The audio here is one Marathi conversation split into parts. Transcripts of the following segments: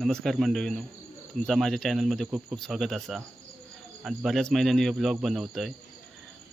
नमस्कार मंडळींनो, तुमचा माझ्या चॅनलमध्ये खूप खूप स्वागत असा. आज बऱ्याच महिन्यांनी हे ब्लॉग बनवतो आहे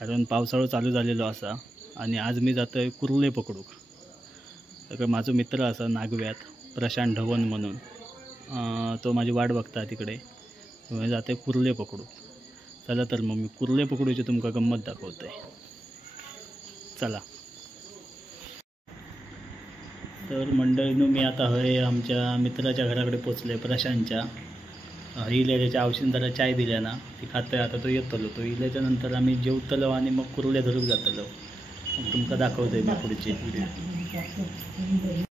कारण पावसाळा चालू झालेलो असा आणि आज मी जातो आहे कुर्ले पकडूक. तर माझा मित्र असा नागव्यात प्रशांत ढवण म्हणून तो माझी वाट बघता तिकडे. मी जातो आहे कुर्ले पकडूक. चला तर मग मी कुर्ले पकडूची तुमका गंमत दाखवतो आहे. चला तर मंडळींनो, मी आता हे आमच्या मित्राच्या घराकडे पोचले प्रशांतच्या. इल्या ज्याच्या औषध जरा चाय दिल्या ना ती खातोय. आता तो येतलो, तो इल्याच्या नंतर आम्ही जेवतलो आणि मग कुर्ले धरूक जातलो. मग तुमका दाखवतोय मी पुढचे.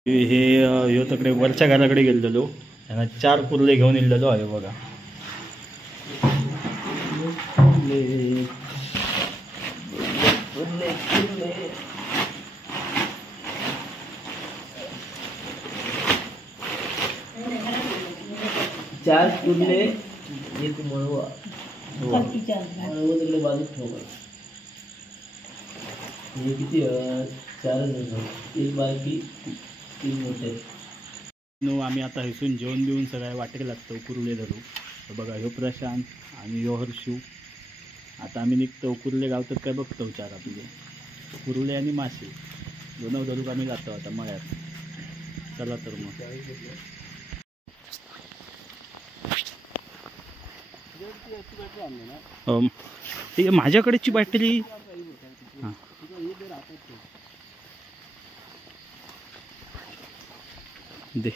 हे ह्यो तकडे वरच्या घराकडे गेलेलो, त्यांना 4 कुर्ले घेऊन इलेलो आहे बघा. चार कुर्ले एक मळवा मळवा तिकडे बाजूत ठेवा. हे किती 4 एक बारकी 3 मोठे. आम्ही आता हिसून जेवण बिवून सगळ्या वाटेक लागतो कुर्ले धरू. तर बघा ह्यो प्रशांत आणि ह्यो हर्षू. आता आम्ही निघतो. कुर्ले गावतात काय बघतो 4 आपले कुर्ले आणि मासे दोन धरूक आम्ही जातो आता मळ्यात. चला तर मग. ते माझ्याकडेची बॅटरी हां दे.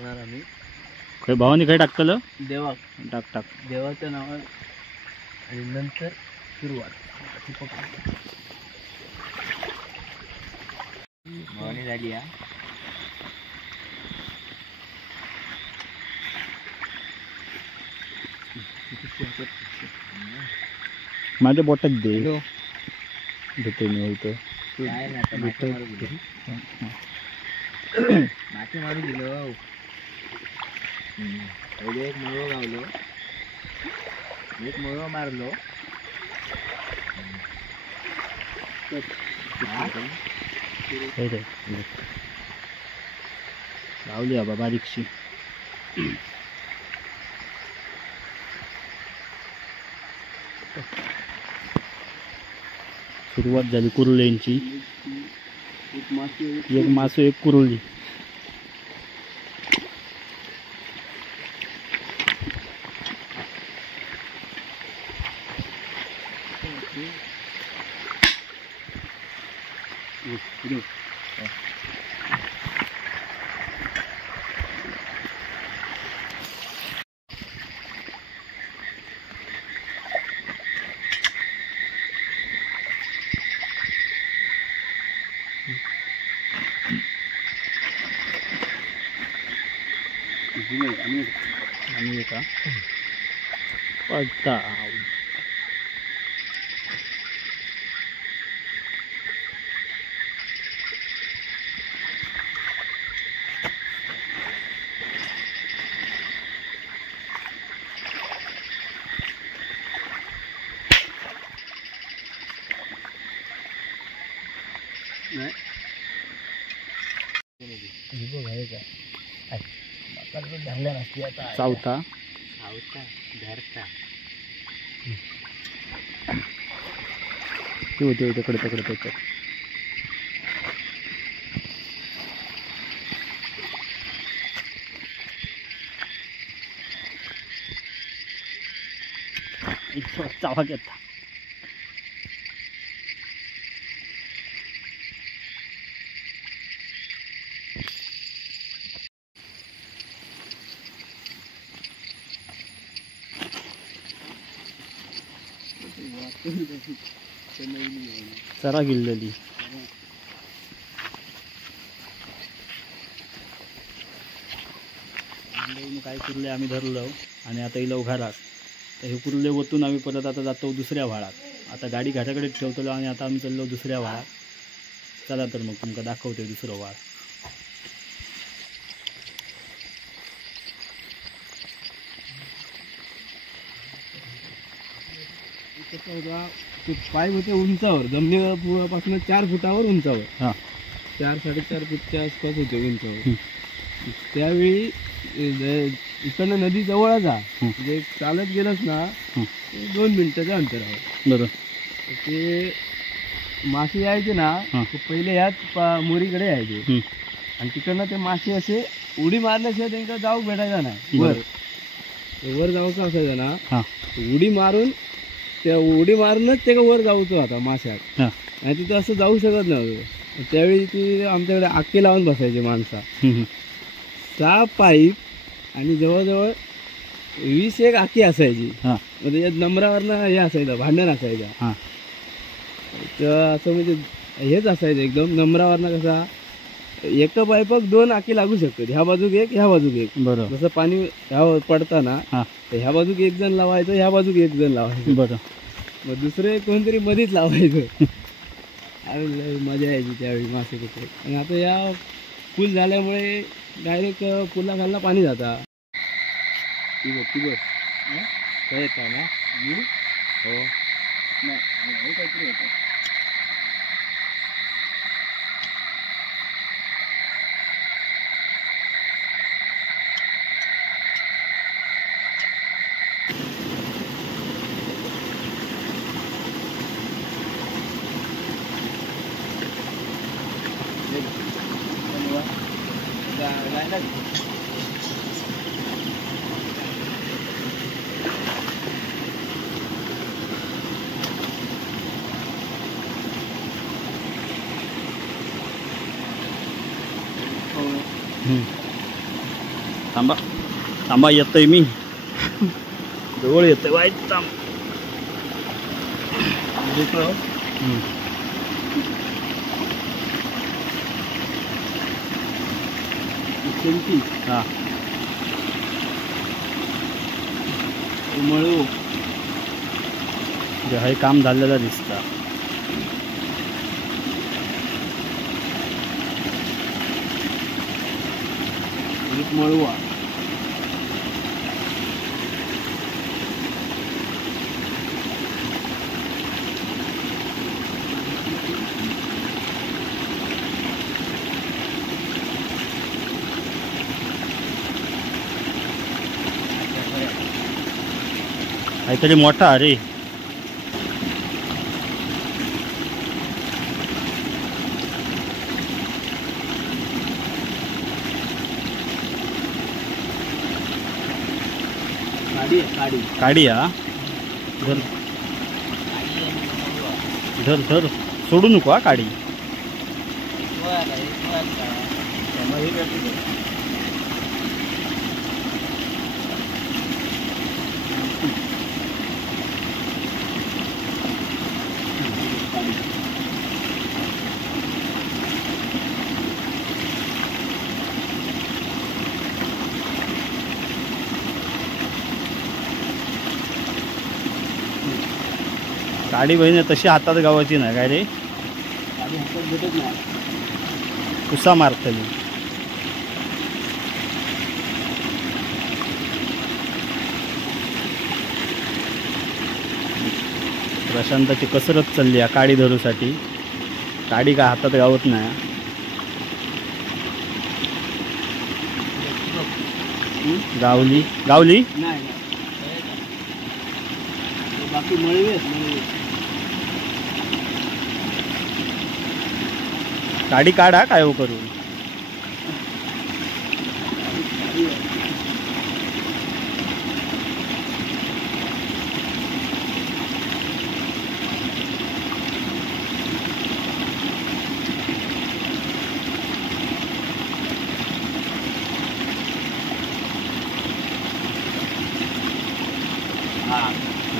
आम्ही काय भावानी काय टाकतलं देवा टाक देवाचं नाव आणि नंतर सुरुवात भावानी झाली. माझ्या बोटात दे देतो मी होतं. काय नाही मासे मारू दिलो. पहिले एक मळव गावलो, एक मळव मारलो. लावली बाबा बारीकशी. सुरुवात झाली कुर्ल्यांची. एक मासू एक कुर्ली. आणि का पडता चौथा होते तिकडे त्याच्यात. चावा घेता चरा गेलेली. काय कुर्ले आम्ही धरलो आणि आता इलो घरात. तर हे कुर्ले ओतून आम्ही परत आता जातो दुसऱ्या व्हाळात. आता गाडी घराकडेच ठेवतो आणि आता आम्ही चाललो दुसऱ्या व्हाळात. चला तर मग तुमका दाखवते दुसरं वाळ. कसं होता ते पाईप होते उंचावर, जमिनीपासून 4 फुटावर उंचावर. हां 4-4.5 फूटच्या आसपास होते उंचावर. त्यावेळी इकडनं नदी जवळच आहे, म्हणजे चालत गेलंच ना 2 मिनिटाच्या अंतरावर. बरं. ते मासे यायचे ना ते पहिले ह्याच मोरीकडे यायचे आणि तिकडनं ते मासे असे उडी मारल्याशिवाय त्यांना जाऊ भेटायचा नाही. वर जाऊचं असायचं ना, उडी मारून त्या उडी मारूनच ते वर जाऊचं आता माश्यात. आणि तिथं असं जाऊ शकत नव्हतं. त्यावेळी ती आमच्याकडे आक्के लावून बसायचे माणसा. 6 पाईप आणि जवळजवळ 20 आक्की असायची. म्हणजे यात नंबरावरनं हे असायचं, भांडण असायचं. तर असं म्हणजे हेच असायचं एकदम नंबरावरनं. कसा एका पाईपाक 2 आकी लागू शकतात, ह्या बाजूक एक ह्या बाजूक एक. बरं. जसं पाणी ह्या पडताना ह्या बाजूक 1 जण लावायचं, ह्या बाजूक 1 जण लावायचं. बरं. मग दुसरे कोणतरी मधीच लावायचं. आणि मजा यायची त्यावेळी मासे कुठे. आणि आता या पूल झाल्यामुळे डायरेक्ट पुलाखालला पाणी जाता. ती बस काय येतं ना. हो नाही काहीतरी होतं. थांबा थांबा, येतोय मी, जवळ येतोय. वाईट थांब. हां मळू हे काम झालेलं दिसतं. मळवा काहीतरी मोठा. अरे काडी. हा धर धर धर, सोडू नको. काडी काडी बहिणी तशी हातात गावाची नाही काय रे. भेटत नाही. कुसा मारतली. प्रशांताची कसरत चालली आहे काडी धरूसाठी. काडी काय हातात गावत नाही. गावली गावली नाही बाकी मळवेच. काडी काढा काय हो करून.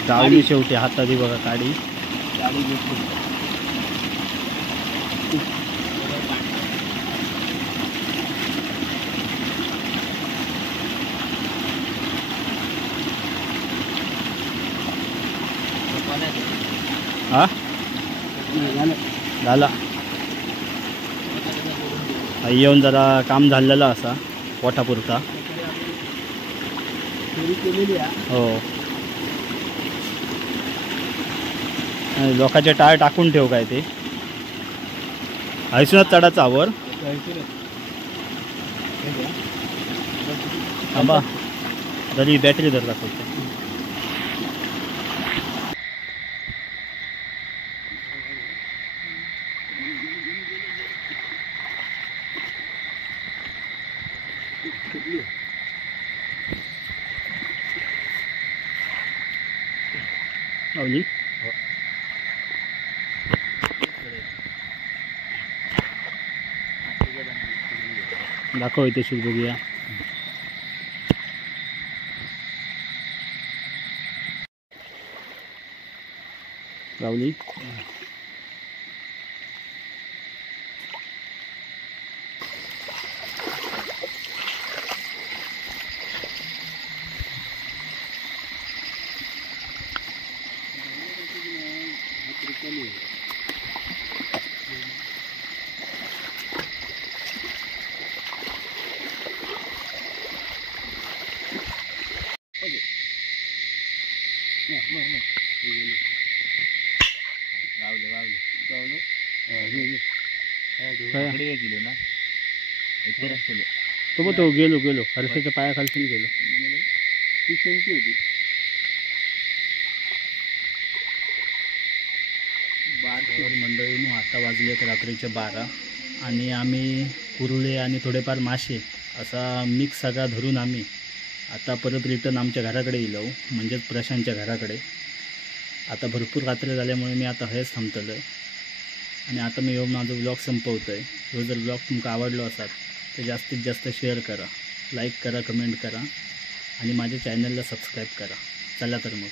गावली शेवटी हाताची बघा काडी. हा झाला. येऊन जरा काम झालेलं असा पोटापुरता. चोरी केलेली आहे. हो, आणि लोकांचे टाळ टाकून ठेव काय ते हैसूनच चढाचा आवर. थांबा जरी बॅटरी धर दाखवतो. लावली दाखव इथे शिर बघूया. लावली तो गेलो हर्षाच्या पायाखालसून गेलो. ती शेंकी होती. मंडळीनं आता वाजलेत रात्रीचे 12 आणि आम्ही कुर्ले आणि थोडेफार मासे असा मिक्स सगळा धरून आम्ही आता परत रिटर्न आमच्या घराकडे येलो, म्हणजेच प्रशांतच्या घराकडे. आता भरपूर रात्री झाल्यामुळे मी आता हेच थांबतलो आहे आणि आता मी येऊन माझा ब्लॉग संपवतो आहे. जो जर ब्लॉग तुमका आवडलो असाल तर जास्तीत जास्त शेअर करा, लाईक करा, कमेंट करा आणि माझ्या चॅनलला सबस्क्राईब करा. चला तर मग.